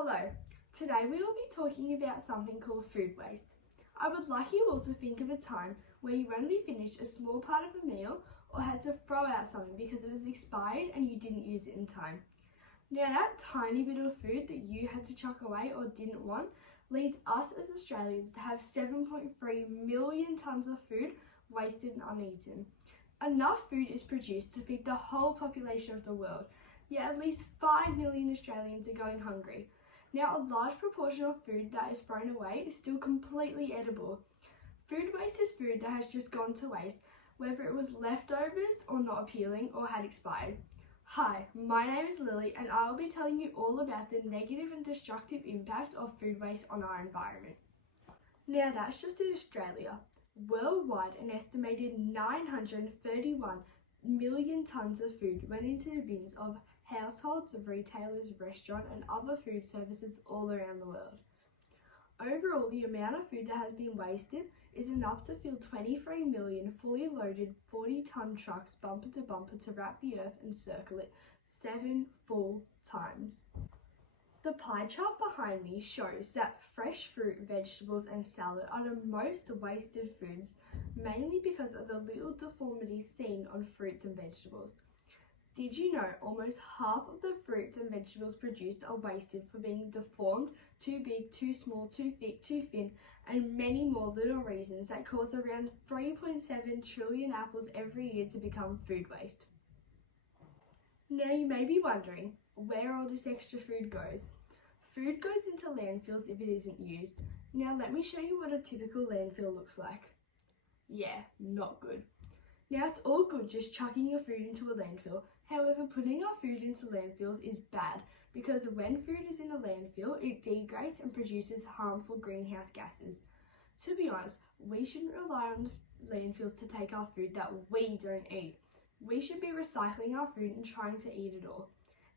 Hello, today we will be talking about something called food waste. I would like you all to think of a time where you only finished a small part of a meal or had to throw out something because it was expired and you didn't use it in time. Now that tiny bit of food that you had to chuck away or didn't want leads us as Australians to have 7.3 million tonnes of food wasted and uneaten. Enough food is produced to feed the whole population of the world, yet at least 5 million Australians are going hungry. Now, a large proportion of food that is thrown away is still completely edible. Food waste is food that has just gone to waste, whether it was leftovers or not appealing or had expired. Hi, my name is Lily and I will be telling you all about the negative and destructive impact of food waste on our environment. Now that's just in Australia. Worldwide, an estimated 931 million tonnes of food went into the bins of households, retailers, restaurants and other food services all around the world. Overall, the amount of food that has been wasted is enough to fill 23 million fully loaded 40-tonne trucks bumper to bumper to wrap the earth and circle it 7 full times. The pie chart behind me shows that fresh fruit, vegetables and salad are the most wasted foods, mainly because of the little deformities seen on fruits and vegetables. Did you know almost half of the fruits and vegetables produced are wasted for being deformed, too big, too small, too thick, too thin, and many more little reasons that cause around 3.7 trillion apples every year to become food waste. Now you may be wondering where all this extra food goes. Food goes into landfills if it isn't used. Now let me show you what a typical landfill looks like. Yeah, not good. Now it's all good just chucking your food into a landfill. However, putting our food into landfills is bad because when food is in a landfill, it degrades and produces harmful greenhouse gases. To be honest, we shouldn't rely on landfills to take our food that we don't eat. We should be recycling our food and trying to eat it all.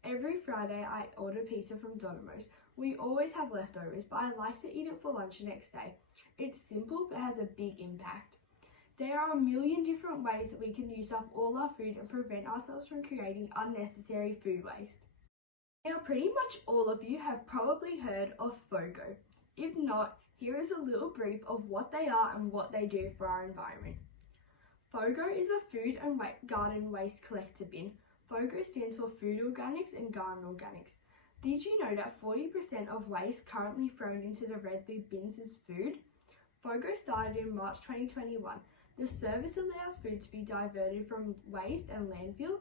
Every Friday I order pizza from Domino's. We always have leftovers, but I like to eat it for lunch the next day. It's simple but has a big impact. There are a million different ways that we can use up all our food and prevent ourselves from creating unnecessary food waste. Now, pretty much all of you have probably heard of FOGO. If not, here is a little brief of what they are and what they do for our environment. FOGO is a food and garden waste collector bin. FOGO stands for Food Organics and Garden Organics. Did you know that 40% of waste currently thrown into the red bin bins is food? FOGO started in March 2021. The service allows food to be diverted from waste and landfill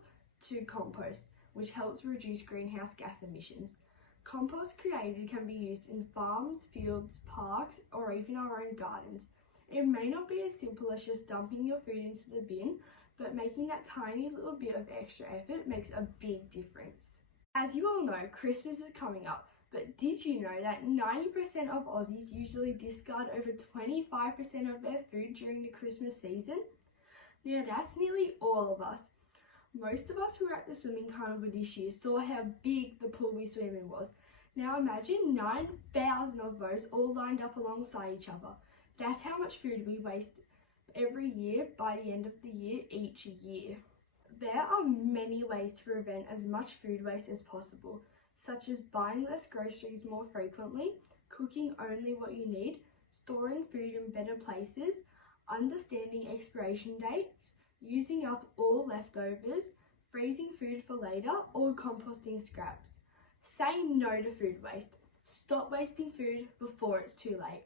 to compost, which helps reduce greenhouse gas emissions. Compost created can be used in farms, fields, parks, or even our own gardens. It may not be as simple as just dumping your food into the bin, but making that tiny little bit of extra effort makes a big difference. As you all know, Christmas is coming up, but did you know that 90% of Aussies usually discard over 25% of their food during the Christmas season? Now that's nearly all of us. Most of us who were at the swimming carnival this year saw how big the pool we swam in was. Now imagine 9,000 of those all lined up alongside each other. That's how much food we waste every year by the end of the year each year. There are many ways to prevent as much food waste as possible, such as buying less groceries more frequently, cooking only what you need, storing food in better places, understanding expiration dates, using up all leftovers, freezing food for later, or composting scraps. Say no to food waste. Stop wasting food before it's too late.